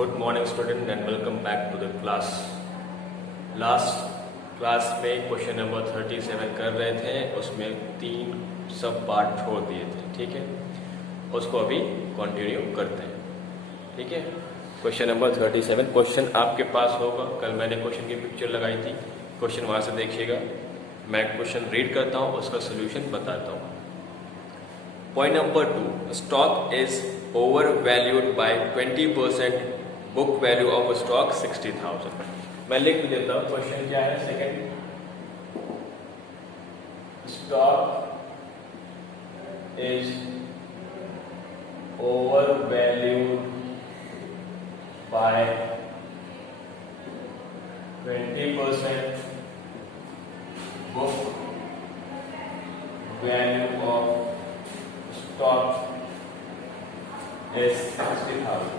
Good morning student and welcome back to the class. Last class में question number 37 कर रहे थे, उसमें 3 सब पार्ट छोड़ दिए थे। ठीक है, उसको अभी कंटिन्यू करते हैं। ठीक है, क्वेश्चन नंबर 37 क्वेश्चन आपके पास होगा। कल मैंने क्वेश्चन की पिक्चर लगाई थी, क्वेश्चन वहां से देखिएगा। मैं क्वेश्चन रीड करता हूँ, उसका सोल्यूशन बताता हूँ। Point number 2, stock is over valued bye 20%, book value of stock 60,000। मैं लिख देता हूँ क्वेश्चन क्या है। Second, stock is over valued bye 20%, book value of stock is 60,000।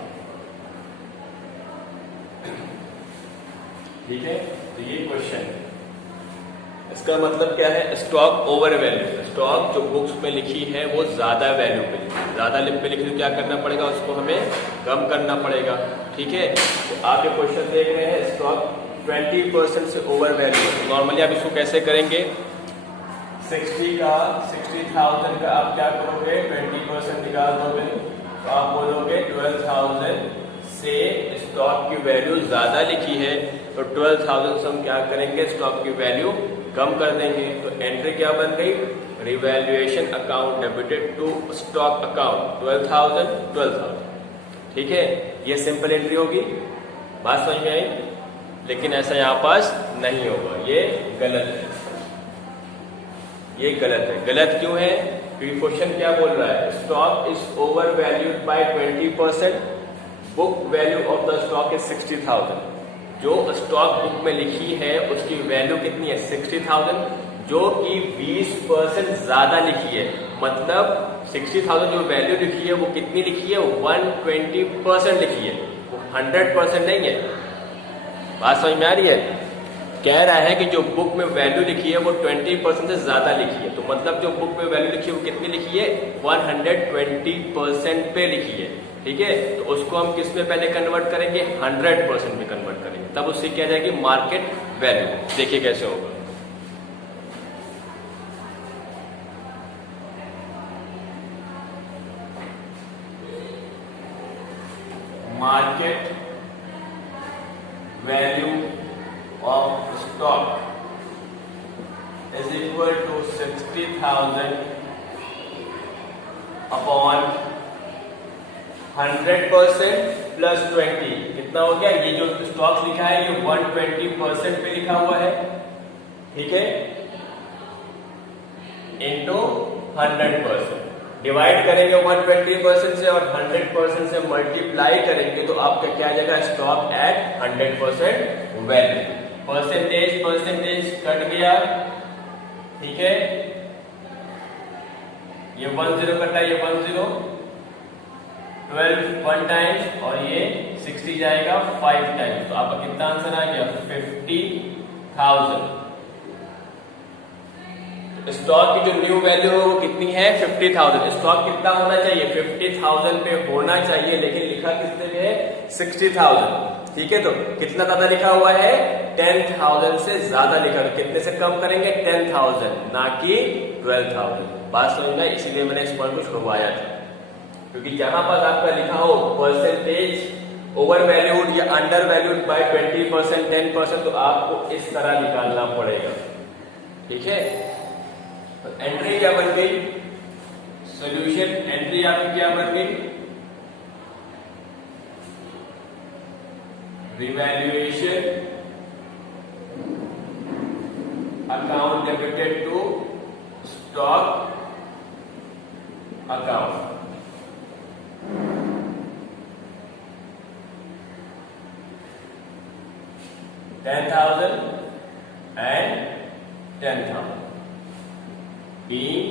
ठीक है, तो ये क्वेश्चन, इसका मतलब क्या है? स्टॉक ओवर वैल्यू, स्टॉक जो बुक्स में लिखी है वो ज्यादा वैल्यू पे लिखी, ज्यादा पे लिखी तो क्या करना पड़ेगा? उसको हमें कम करना पड़ेगा। ठीक है, तो आप ये क्वेश्चन देख रहे हैं, स्टॉक 20% से ओवर वैल्यू। नॉर्मली आप इसको कैसे करेंगे? 60,000 का आप क्या करोगे? 20% निकाल दोगे तो आप बोलोगे 12,000 से स्टॉक की वैल्यू ज्यादा लिखी है, तो 12,000 से हम क्या करेंगे? स्टॉक की वैल्यू कम कर देंगे। तो एंट्री क्या बन गई? Revaluation account debited to stock account 12,000। ठीक है, ये सिंपल एंट्री होगी। बात समझ में आई? लेकिन ऐसा यहाँ पास नहीं होगा, ये गलत है। ये गलत है। गलत क्यों है? क्योंकि क्वेश्चन क्या बोल रहा है? Stock is over valued bye 20%, book value of the stock is 60,000। जो स्टॉक बुक में लिखी है उसकी वैल्यू कितनी है? 60,000, जो कि 20% ज्यादा लिखी है। मतलब 60,000 जो वैल्यू लिखी है वो कितनी लिखी है? 120% लिखी है, वो 100% नहीं है। बात समझ में आ रही है? कह रहा है कि जो बुक में वैल्यू लिखी है वो 20% से ज्यादा लिखी है। तो मतलब जो बुक में वैल्यू लिखी है वो कितनी लिखी है? 120% पे लिखी है। ठीक है, तो उसको हम किस में पहले कन्वर्ट करेंगे? 100% में कन्वर्ट करेंगे, तब उससे क्या जाएगी? Market value. देखिए कैसे होगा। Market value of stock is equal to 60,000 upon 100% plus 20। कितना हो गया? ये जो स्टॉक लिखा है ये 120% पे लिखा हुआ है। ठीक है, इंटू 100%। डिवाइड करेंगे 120% से और 100% से मल्टीप्लाई करेंगे तो आपका क्या आ जाएगा? Stock at 100% value. Percentage cut गया। ठीक है, ये 10 कटा, ये 10, 12 1 टाइम्स और ये 60 जाएगा 5 टाइम्स। तो आपका कितना आंसर आ गया? 50,000। स्टॉक की जो न्यू वैल्यू है वो कितनी है? 50,000। स्टॉक कितना होना चाहिए? 50,000 पे होना चाहिए, लेकिन लिखा कितने पे है? 60,000। ठीक है, तो कितना ज्यादा लिखा हुआ है? 10,000 से ज्यादा लिखा। कितने से कम करेंगे? 10,000, ना कि 12,000। बात समझ में? इसीलिए मैंने इस पॉइंट को छुड़वाया था, क्योंकि जहां पर आपका लिखा हो परसेंटेज ओवर वैल्यूड या अंडर वैल्यूड बाय 20%, 10%, तो आपको इस तरह निकालना पड़ेगा। ठीक है, तो एंट्री क्या बन गई? सॉल्यूशन एंट्री आपकी क्या बन गई? Revaluation account debited to stock account. $10,000 and 10,000 being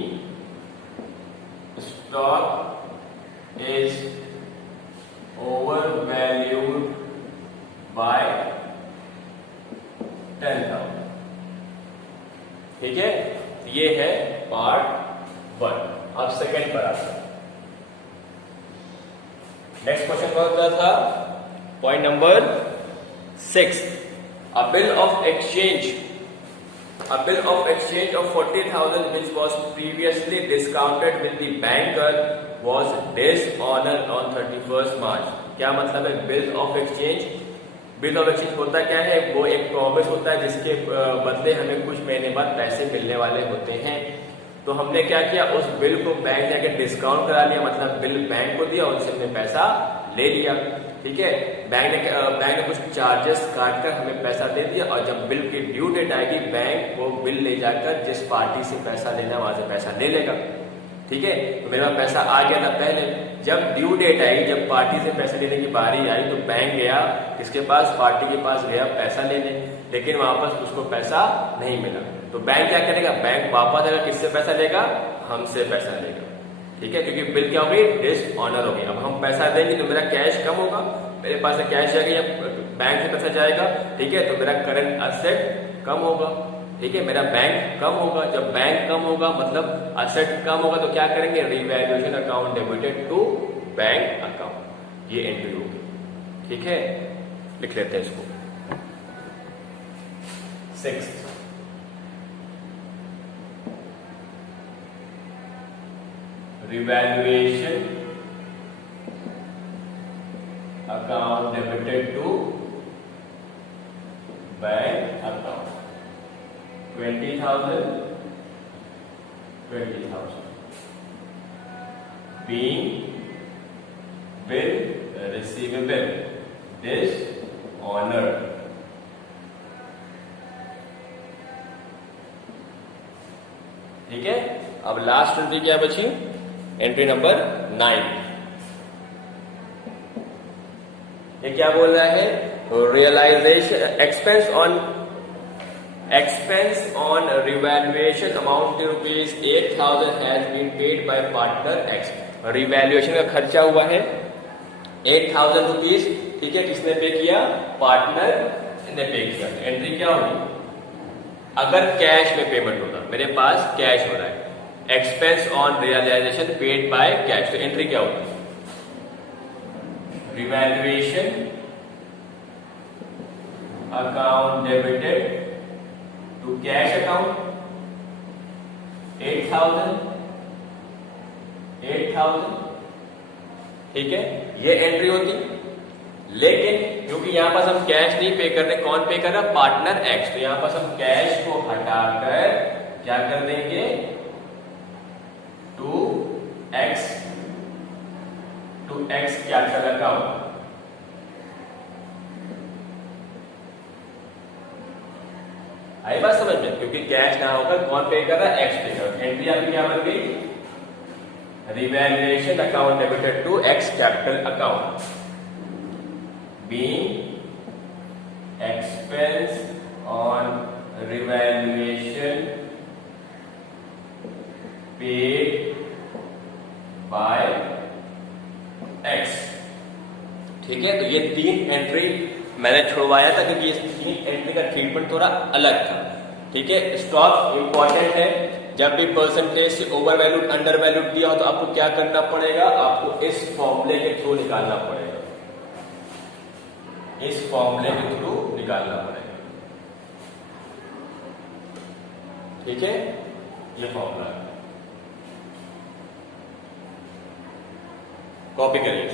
stock is overvalued by 10,000। ठीक है, ये है पार्ट 1। अब सेकेंड पर आते हैं। नेक्स्ट क्वेश्चन कौन सा था? Point number 6. A bill of exchange of 40,000 which was previously discounted with the banker was dishonored on 31st March. क्या मतलब है bill of exchange? Bill of exchange होता क्या है? वो एक प्रॉमिस होता है जिसके बदले हमें कुछ महीने बाद पैसे मिलने वाले होते हैं। तो हमने क्या किया, उस बिल को बैंक जाके डिस्काउंट करा लिया, मतलब बिल बैंक को दिया, उनसे हमने पैसा ले लिया। ठीक है, बैंक ने कुछ चार्जेस काटकर हमें पैसा दे दिया, और जब बिल की ड्यू डेट आएगी बैंक वो बिल ले जाकर जिस पार्टी से पैसा लेना वहां से पैसा ले लेगा। ठीक है, तो मेरे पास पैसा आ गया था पहले, जब ड्यू डेट आई, जब पार्टी से पैसे लेने की बारी आई तो बैंक गया किसके पास, पार्टी के पास गया पैसा लेने, लेकिन वापस उसको पैसा नहीं मिला। तो बैंक क्या करेगा, बैंक वापस आएगा, किससे पैसा लेगा, हमसे पैसा लेगा। ठीक है, क्योंकि बिल क्या होगी, डिसऑनर होगी। अब हम पैसा देंगे तो मेरा कैश कम होगा, मेरे पास से कैश जाएगा या बैंक से पैसा जाएगा। ठीक है, तो मेरा करंट असेट कम होगा। ठीक है, मेरा बैंक कम होगा। जब बैंक कम होगा मतलब असेट कम होगा, तो क्या करेंगे, revaluation account debited to bank account, ये एंट्री होगी। ठीक है, लिख लेते हैं इसको। 6 revaluation account debited to bank account 20,000 being bill receivable dishonored। ठीक है, अब लास्ट एंट्री क्या बची, एंट्री नंबर 9। ये क्या बोल रहा है, realisation expense on revaluation amounting rupees 8,000 has been paid by partner X। Revaluation का खर्चा हुआ है 8,000 रुपीज। ठीक है, किसने पे किया, पार्टनर ने पे किया। एंट्री क्या होगी, अगर कैश में पेमेंट होता, मेरे पास कैश हो रहा है, expense on realisation paid by cash, तो एंट्री क्या होगी, revaluation account debited to cash account 8,000। ठीक है, ये एंट्री होती। लेकिन क्योंकि यहां पास हम कैश नहीं पे कर रहे, कौन पे कर रहा, पार्टनर एक्स, तो यहां पास हम कैश को हटाकर क्या कर देंगे, टू एक्स कैपिटल अकाउंट। आई बात समझ में, क्योंकि कैश ना होकर कौन पे कर रहा है, एक्स पे कर रहा है। एंट्री आपकी क्या बन गई, revaluation account debited to X capital account being expense on revaluation paid by X. ठीक है, तो ये 3 एंट्री मैंने छुड़वाया था क्योंकि इस 3 एंट्री का ट्रीटमेंट थोड़ा अलग था। ठीक है, स्टॉक इंपॉर्टेंट है, जब भी परसेंटेज से ओवर वैल्यूड अंडर वैल्यूड दिया हो तो आपको क्या करना पड़ेगा, आपको इस फॉर्मूले के थ्रू निकालना पड़ेगा, इस फॉर्मूले के थ्रू निकालना पड़ेगा। ठीक है, ये फॉर्मूला कॉपी करिए।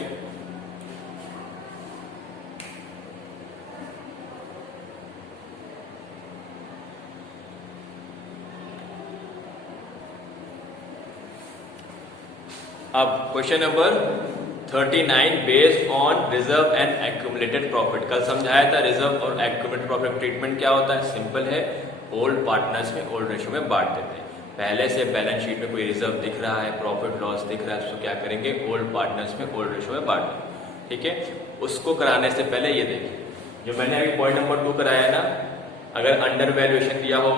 अब question number 39 based on reserve and accumulated profit. कल समझाया था रिजर्व और एक्यूमुलेटेड प्रॉफिट ट्रीटमेंट क्या होता है, सिंपल है, ओल्ड पार्टनर्स में ओल्ड रेशियो में बांट देते हैं। पहले से बैलेंस शीट में कोई रिजर्व दिख रहा है, प्रॉफिट लॉस दिख रहा है, उसको क्या करेंगे, ओल्ड पार्टनर्स में ओल्ड रेशियो में बांट देंगे। ठीक है, उसको कराने से पहले ये देखिए, जो मैंने अभी पॉइंट नंबर 2 कराया ना, अगर अंडर वैल्यूएशन दिया हो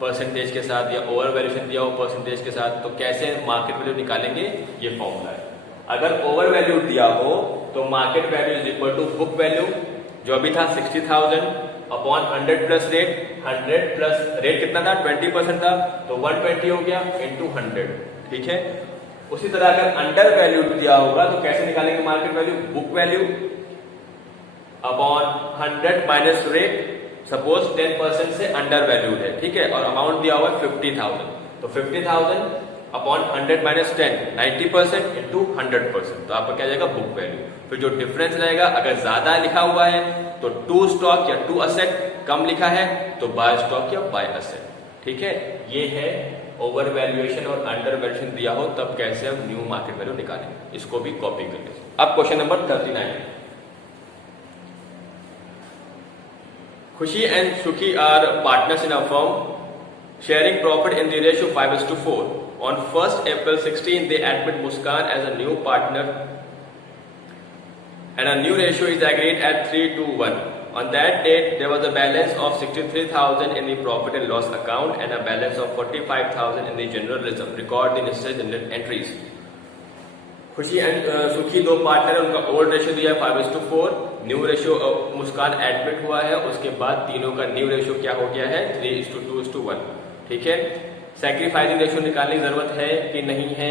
परसेंटेज के साथ या ओवर वैल्यूएशन दिया हो परसेंटेज के साथ, तो कैसे मार्केट वैल्यू निकालेंगे, ये फॉर्मूला है। अगर ओवर वैल्यू दिया हो तो market value is equal to book value, जो अभी था 60,000 upon 100 plus rate, 100 plus rate कितना था, 20% था, तो 120 हो गया इंटू 100। ठीक है, उसी तरह अगर अंडर वैल्यू दिया होगा तो कैसे निकालेंगे market value, book value upon 100 minus rate, suppose 10% से अंडर वैल्यूड है, ठीक है, और अमाउंट दिया हुआ है 50,000, तो 50,000 अपॉन 100 माइनस 10, 90% इंटू 100%, तो आपका क्या जाएगा बुक वैल्यू। फिर जो डिफरेंस रहेगा, अगर ज्यादा लिखा हुआ है तो टू स्टॉक या टू असेट, कम लिखा है तो बाय स्टॉक या बाय असेट, ठीक है। ये है ओवर वैल्यूएशन और अंडर वैल्यूएशन दिया हो तब कैसे हम न्यू मार्केट वैल्यू निकालें, इसको भी कॉपी कर लीजिए। अब question number 39, Khushi and Sukhi are partners in a firm sharing profit in the ratio 5:4. On 1st April 16, they admit Muskan as a new partner and a new ratio is agreed at 3:1. On that date, there was a balance of 63,000 in the profit and loss account and a balance of 45,000 in the general reserve. Record the necessary entries. खुशी and सुखी दो partner, उनका old ratio दिया है 5:4, new ratio मुस्कान admit हुआ है, उसके बाद तीनों का न्यू रेशियो क्या हो गया है 3:2:1, ठीक है। सैक्रिफाइसिंग रेशियो निकालने की जरूरत है कि नहीं है,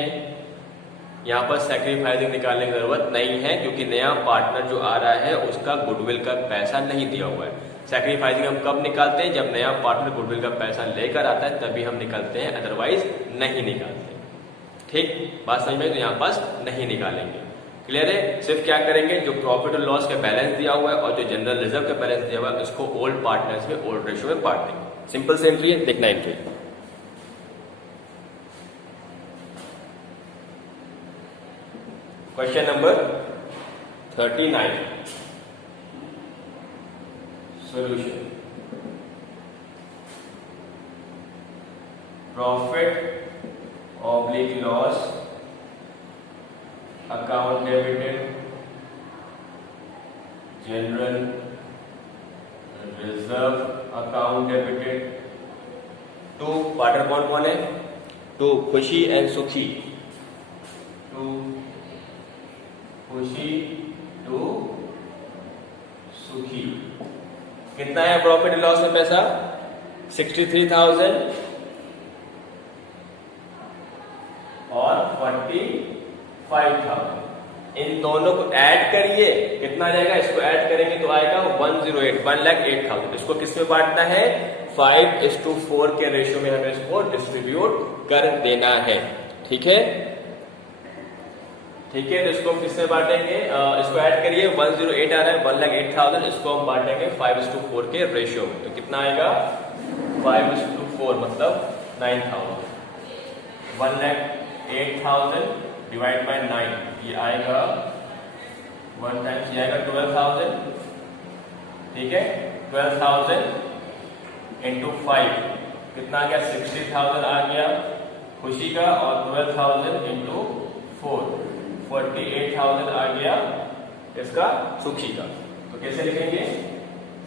यहाँ पर सैक्रिफाइसिंग निकालने की जरूरत नहीं है क्योंकि नया पार्टनर जो आ रहा है उसका गुडविल का पैसा नहीं दिया हुआ है। सैक्रिफाइसिंग हम कब निकालते हैं, जब नया पार्टनर गुडविल का पैसा लेकर आता है तभी हम निकालते हैं, अदरवाइज नहीं निकालते, ठीक, बात समझ में, तो यहाँ पास नहीं निकालेंगे, क्लियर है। सिर्फ क्या करेंगे, जो प्रॉफिट और लॉस का बैलेंस दिया हुआ है और जो जनरल रिजर्व का बैलेंस दिया हुआ है उसको ओल्ड पार्टनर्स में ओल्ड रेशियो में बांट देंगे। सिंपल से एंट्री है, देखना entry. Question number 39, solution. Profit oblique loss account debited, general reserve account debited to partner कौन कौन है, टू खुशी एंड सुखी, टू खुशी टू सुखी। कितना है प्रॉफिट एंड लॉस में पैसा 63,000 और 45,000, इन दोनों को ऐड करिए, कितना जाएगा, इसको ऐड करेंगे तो आएगा 108, 1,08,000। इसको किस में बांटना है, 5:4 के रेशियो में हमें इसको डिस्ट्रीब्यूट कर देना है, ठीक है, ठीक है। तो इसको हम किससे बांटेंगे, इसको ऐड करिए, 108 आ रहा है, 1,08,000, इसको हम बांटेंगे 5:4 के रेशियो में, तो कितना आएगा 5:4 मतलब 9,000, 1,08,000 डिवाइड बाय 9, ये आएगा 1 टाइम्स ये आएगा 12,000, ठीक है, 12,000 इंटू 5 कितना आ गया 60,000 आ गया खुशी का, और 12,000 इंटू 4 48,000 आ गया इसका सुखी का। तो कैसे लिखेंगे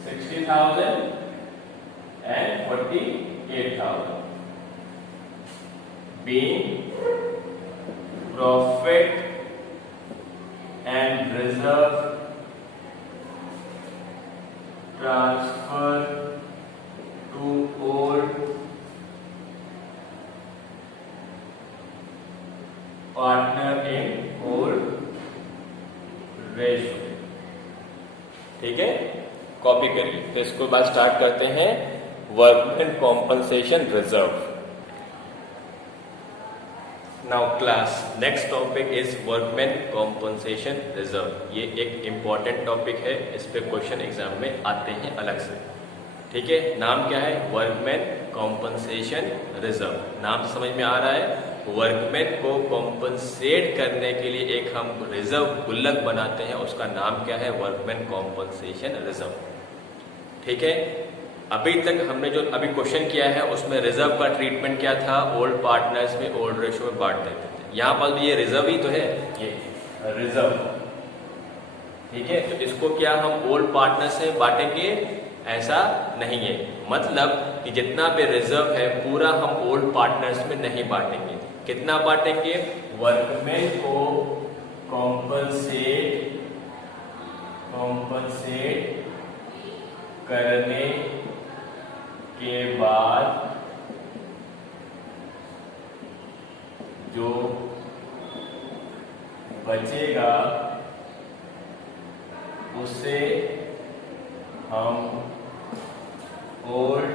60,000 and 48,000 being profit and reserve transfer to old partner in old ratio, ठीक है, कॉपी करिए। तो इसको बाद स्टार्ट करते हैं workman compensation reserve. Now class next topic is workman compensation reserve. ये एक इंपॉर्टेंट टॉपिक है, इस पे क्वेश्चन एग्जाम में आते हैं अलग से, ठीक है। नाम क्या है, वर्कमैन कॉम्पनसेशन रिजर्व। नाम से समझ में आ रहा है, वर्कमैन को कॉम्पनसेट करने के लिए एक हम रिजर्व गुल्लक बनाते हैं, उसका नाम क्या है, वर्कमैन कॉम्पनसेशन रिजर्व, ठीक है। अभी तक हमने जो अभी क्वेश्चन किया है उसमें रिजर्व का ट्रीटमेंट क्या था, ओल्ड पार्टनर्स में ओल्ड रेशियो में बांट देते थे। यहाँ पर भी ये रिजर्व ही तो है, ये रिजर्व, ठीक है। तो इसको क्या हम ओल्ड पार्टनर्स से बांटेंगे, ऐसा नहीं है, मतलब कि जितना भी रिजर्व है पूरा हम ओल्ड पार्टनर्स में नहीं बांटेंगे। कितना बांटेंगे, वर्कमैन को कॉम्पनसेट करने के बाद जो बचेगा उसे हम ओल्ड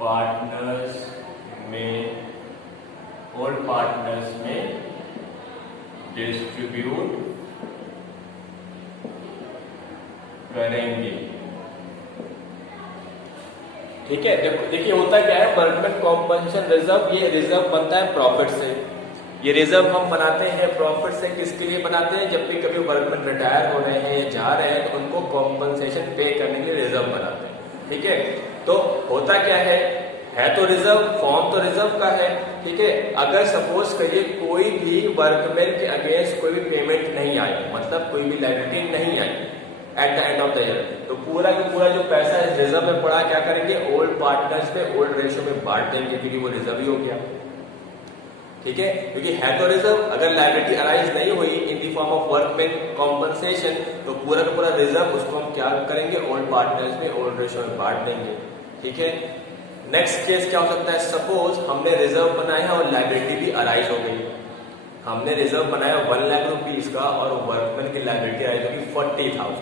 पार्टनर्स में डिस्ट्रीब्यूट करेंगे। ठीक है, देखिए होता क्या है, वर्कमैन कॉम्पनसेशन रिजर्व, ये रिजर्व बनता है प्रॉफिट से। ये रिजर्व हम बनाते हैं प्रॉफिट से, किसके लिए बनाते हैं, जब भी कभी वर्कमैन रिटायर हो रहे हैं या जा रहे हैं तो उनको कॉम्पनसेशन पे करने के लिए रिजर्व बनाते हैं। ठीक है, तो होता क्या है तो रिजर्व, फॉर्म तो रिजर्व का है। ठीक है, अगर सपोज करिए कोई भी वर्कमैन के अगेंस्ट कोई भी पेमेंट नहीं आई, मतलब कोई भी लायबिलिटी नहीं I at the end of the year, तो पूरा का पूरा जो पैसा है रिजर्व में पड़ा, क्या करेंगे, ओल्ड पार्टनर्स पे ओल्ड रेशियो में बांट देंगे, क्योंकि वो रिजर्व ही हो गया। ठीक है, क्योंकि है तो रिजर्व, अगर लायबिलिटी अराइज नहीं हुई in the form of workman compensation, तो पूरा का पूरा रिजर्व उसको हम क्या करेंगे, ओल्ड पार्टनर्स में ओल्ड रेशियो में बांट देंगे। ठीक है, नेक्स्ट केस क्या हो सकता है, सपोज हमने रिजर्व बनाया और लायबिलिटी भी अराइज हो गई। हमने रिजर्व बनाया 1 लाख रुपीज का और वर्कमैन की लायबिलिटी अराइज होगी 40,000,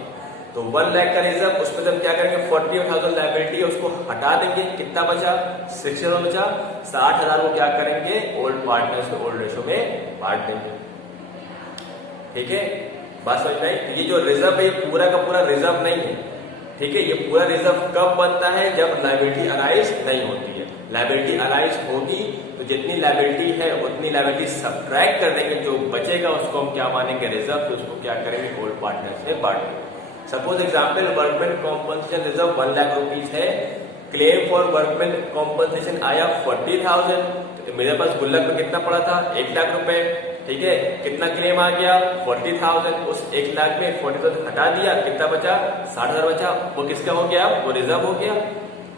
तो 1 लाख का रिजर्व, उसमें जब क्या करेंगे 40,000 लायबिलिटी उसको हटा देंगे, कितना बचा, 60,000 बचा, 60,000 को क्या करेंगे, ओल्ड पार्टनर्स में ओल्ड रेशियो में बांट देंगे। ठीक है, बात समझ में आई। ये जो रिजर्व है पूरा का पूरा रिजर्व नहीं है। ठीक है, ये पूरा रिजर्व कब बनता है, जब लायबिलिटी अराइज नहीं होती है। लायबिलिटी अराइज होगी तो जितनी लायबिलिटी है उतनी लायबिलिटी सब्ट्रैक्ट कर देंगे, जो बचेगा उसको हम क्या मानेंगे, रिजर्व, तो उसको क्या करेंगे, ओल्ड पार्टनर्स में बांट देंगे। Suppose example, workman compensation reserve 1 lakh rupees है, क्लेम फॉर वर्कमैन कॉम्पनसेशन आया 40,000, तो मेरे पास गुल्लक में कितना पड़ा था, 1 लाख रुपए। ठीक है, कितना क्लेम आ गया, 40,000, उस 1 लाख में 40,000 हटा दिया, कितना बचा, 60,000 बचा, वो किसका हो गया, वो रिजर्व हो गया।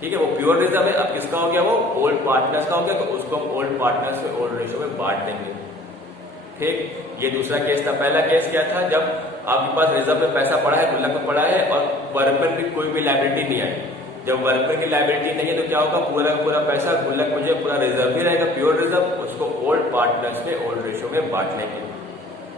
ठीक है, वो प्योर रिजर्व है, अब किसका हो गया, वो ओल्ड पार्टनर्स का हो गया, तो उसको हम ओल्ड पार्टनर्स में ओल्ड रेशियो में बांट देंगे। ठीक, ये दूसरा केस था। पहला केस क्या था, जब आपके पास रिजर्व में पैसा पड़ा है, गुल्लक में पड़ा है और वर्कमैन की कोई भी लायबिलिटी नहीं आई। जब वर्कमैन की लायबिलिटी नहीं है तो क्या होगा, पूरा का पूरा पैसा गुल्लक मुझे पूरा रिजर्व ही रहेगा, प्योर रिजर्व, उसको ओल्ड पार्टनर्स में ओल्ड रेशियो में बांट लेंगे।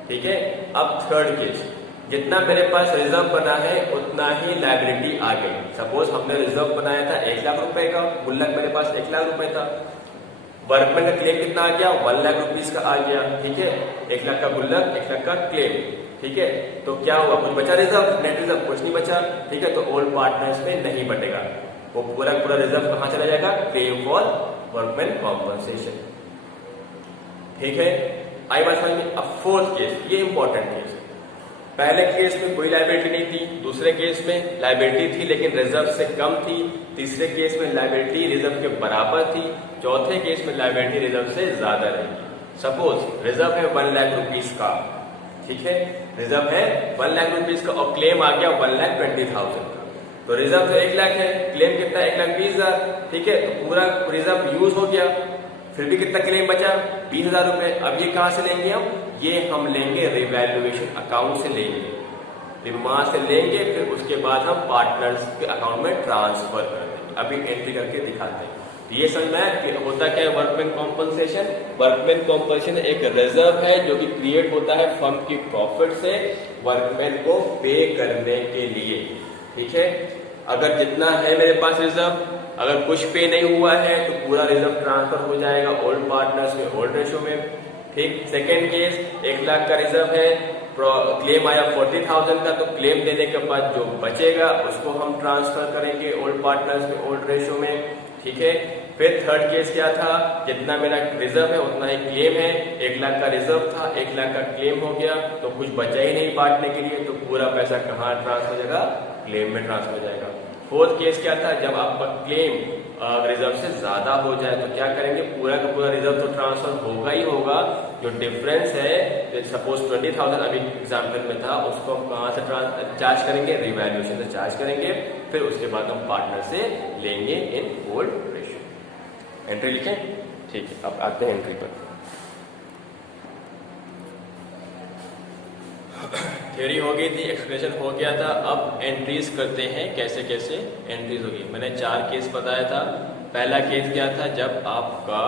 ठीक है, अब थर्ड केस, जितना मेरे पास रिजर्व बना है उतना ही लायबिलिटी आ गई। सपोज हमने रिजर्व बनाया था 1 लाख रुपए का, गुल्लक मेरे पास 1 लाख रुपए था, वर्कमैन का क्लेम कितना आ गया, 1 लाख रुपीज का आ गया। ठीक है, 1 लाख का गुल्लक, 1 लाख का क्लेम। ठीक है, तो क्या हुआ, कुछ बचा रिजर्व, नेट रिजर्व कुछ नहीं बचा। ठीक है, तो ओल्ड पार्टनर्स में नहीं बटेगा, वो पूरा पूरा रिजर्व कहां चला जाएगा, क्लेम फॉर वर्कमैन कॉम्पनसेशन। ठीक है, आई बात समझ में। अब फोर्थ केस, ये इंपॉर्टेंट केस, पहले केस में कोई लायबिलिटी नहीं थी, दूसरे केस में लायबिलिटी थी लेकिन रिजर्व से कम थी, तीसरे केस में लायबिलिटी रिजर्व के बराबर थी, चौथे केस में लायबिलिटी रिजर्व से ज्यादा रहेगी। सपोज रिजर्व है 1 लाख रुपीज का, ठीक है, रिजर्व है 1 लाख रुपीज का और क्लेम आ गया 1,20,000 का, तो रिजर्व तो 1 लाख है, क्लेम कितना 1,20,000। ठीक है, तो पूरा रिजर्व यूज हो गया, फिर भी कितना क्लेम बचा, 20,000 रुपए। अब ये कहां से लेंगे हम लेंगे रिवैल्यूएशन अकाउंट से लेंगे, वहां से लेंगे, फिर उसके बाद हम पार्टनर्स के अकाउंट में ट्रांसफर कर देंगे। अभी एंट्री करके दिखाते हैं। ये समझना है कि होता क्या है वर्कमैन कॉम्पनसेशन। वर्कमैन कॉम्पनसेशन एक रिजर्व है जो कि क्रिएट होता है फर्म की प्रॉफिट से वर्कमैन को पे करने के लिए। ठीक है, अगर जितना है मेरे पास रिजर्व, अगर कुछ पे नहीं हुआ है तो पूरा रिजर्व ट्रांसफर हो जाएगा ओल्ड पार्टनर्स में ओल्ड रेशियो में। ठीक, सेकेंड केस 1 लाख का रिजर्व है, क्लेम आया 40,000 का, तो क्लेम देने के बाद जो बचेगा उसको हम ट्रांसफर करेंगे ओल्ड पार्टनर्स में ओल्ड रेशियो में। ठीक है, फिर थर्ड केस क्या था, जितना मेरा रिजर्व है उतना ही क्लेम है, 1 लाख का रिजर्व था, 1 लाख का क्लेम हो गया, तो कुछ बचा ही नहीं बांटने के लिए, तो पूरा पैसा कहाँ ट्रांसफर हो जाएगा, क्लेम में ट्रांसफर हो जाएगा। फोर्थ केस क्या था, जब आपका क्लेम रिजर्व से ज्यादा हो जाए तो क्या करेंगे, पूरा का पूरा रिजर्व तो ट्रांसफर होगा ही होगा, जो डिफरेंस है सपोज 20,000 अभी एग्जाम्पल में था, उसको हम कहाँ से चार्ज करेंगे, रिवैल्यूएशन से चार्ज करेंगे, फिर उसके बाद हम पार्टनर से लेंगे इन ओल्ड रेशियो। एंट्री लिखें, ठीक है, अब आते हैं एंट्री पर। थ्योरी हो गई थी, एक्सप्लेनेशन हो गया था, अब एंट्रीज करते हैं कैसे कैसे एंट्रीज होगी। मैंने 4 केस बताया था। पहला केस क्या था, जब आपका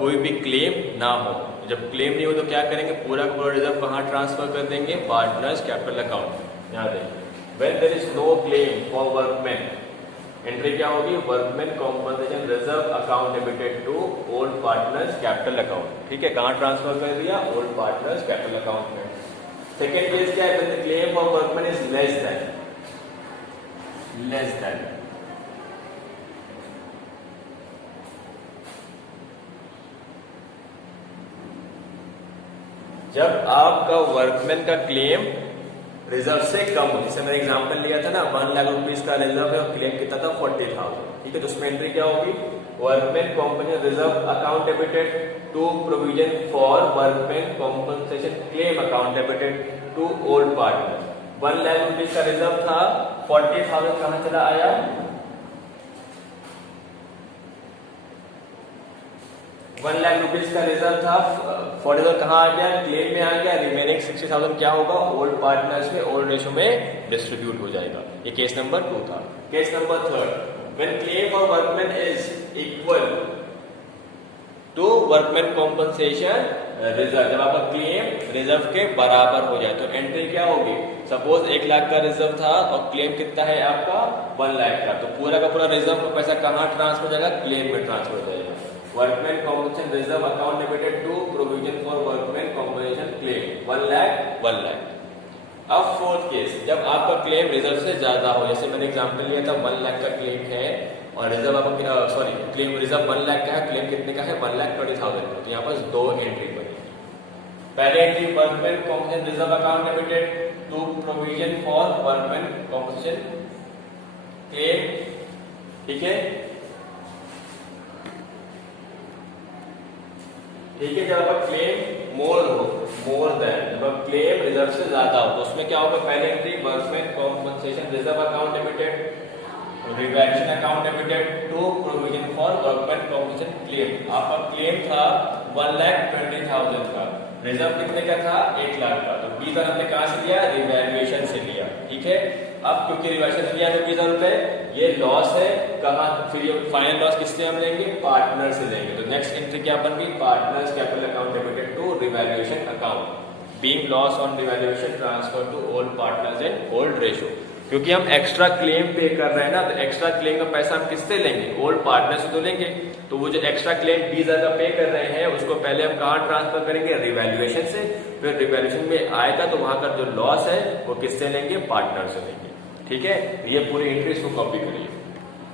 कोई भी क्लेम ना हो, जब क्लेम नहीं हो तो क्या करेंगे, पूरा पूरा रिजर्व कहाँ ट्रांसफर कर देंगे, पार्टनर्स कैपिटल अकाउंट। यहाँ देखिए, when there is no claim for workmen, entry क्या होगी, workman compensation reserve account debited to old partners capital account. ठीक है, कहाँ ट्रांसफर कर दिया, ओल्ड पार्टनर्स कैपिटल अकाउंट में। सेकेंड केस क्या है, when the claim for workman is less than जब आपका वर्कमैन का क्लेम रिजर्व से कम हो, जैसे मैंने एग्जांपल लिया था ना, 1 लाख रुपीस का रिजर्व है और क्लेम कितना था 40,000। ठीक है, तो उसमें एंट्री क्या होगी, workman company reserve account debited to provision for workman compensation claim account debited to old partner. 1 lakh rupees का रिजर्व था, 40,000 कहां चला आया, 1 लाख रुपीस का रिजर्व था, 40,000 कहाँ आ गया, क्लेम में आ गया, रिमेनिंग 60,000 क्या होगा, ओल्ड पार्टनर्स में ओल्ड रेशो में डिस्ट्रीब्यूट हो जाएगा। ये केस नंबर 2 था। Case number 3, when claim for workman is equal to workman compensation reserve, जब आपका क्लेम रिजर्व के बराबर हो जाए तो एंट्री क्या होगी, सपोज 1 लाख का रिजर्व था और क्लेम कितना है आपका 1 लाख का, तो पूरा का पूरा रिजर्व का पैसा कहाँ ट्रांसफर हो जाएगा, क्लेम में ट्रांसफर हो जाएगा। Workman compensation reserve account debited to provision for workman compensation claim 1 lakh. अब फोर्थ केस, जब आपका क्लेम रिजर्व से ज्यादा हो, जैसे मैंने एग्जांपल लिया था 1 लाख का क्लेम है और रिजर्व आपका क्लेम रिजर्व 1 लाख का है, क्लेम कितने का है 1,20,000 का, तो यहाँ पर 2 एंट्री बनी। पहले entry workman compensation reserve account debited to provision for workman compensation claim. ठीक है, जब आपका क्लेम मोर देन, जब आप क्लेम रिजर्व से ज्यादा हो तो उसमें क्या होगा, पहले entry workman compensation reserve account debited revaluation account debited to provision for workman compensation claim. आपका क्लेम था 1,20,000 का, रिजर्व कितने का था 1 लाख का, तो 20,000 हमने कहां से लिया, रिवैल्यूएशन से लिया। ठीक है, अब क्योंकि रिवैल्यूएशन लिया है 20,000 रुपए, ये लॉस है कहां, फिर ये फाइनल लॉस किससे हम लेंगे, पार्टनर से लेंगे। तो नेक्स्ट एंट्री क्या बन गई, partners capital account debited to revaluation account, being loss on revaluation transfer to old partners and old ratio. क्योंकि हम एक्स्ट्रा क्लेम पे कर रहे हैं ना, तो एक्स्ट्रा क्लेम का पैसा हम किससे लेंगे, ओल्ड पार्टनर से तो लेंगे। तो वो जो एक्स्ट्रा क्लेम 20,000 का पे कर रहे हैं उसको पहले हम कहाँ ट्रांसफर करेंगे, रिवैल्यूएशन से, फिर रिवैल्यूएशन में आएगा तो वहां का जो लॉस है वो किससे लेंगे, पार्टनर से लेंगे। ठीक है, ये पूरी एंट्रीज को कॉपी करिए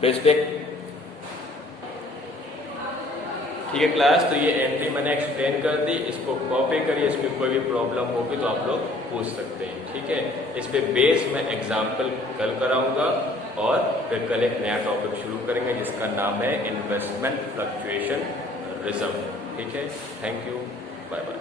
बेस्ट। ठीक है क्लास, तो ये एंट्री मैंने एक्सप्लेन कर दी, इसको कॉपी करिए, इसमें कोई भी प्रॉब्लम होगी तो आप लोग पूछ सकते हैं। ठीक है, इस पे बेस मैं एग्जाम्पल कल कराऊंगा और फिर कल एक नया टॉपिक शुरू करेंगे जिसका नाम है इन्वेस्टमेंट फ्लक्चुएशन रिजर्व। ठीक है, थैंक यू, बाय बाय।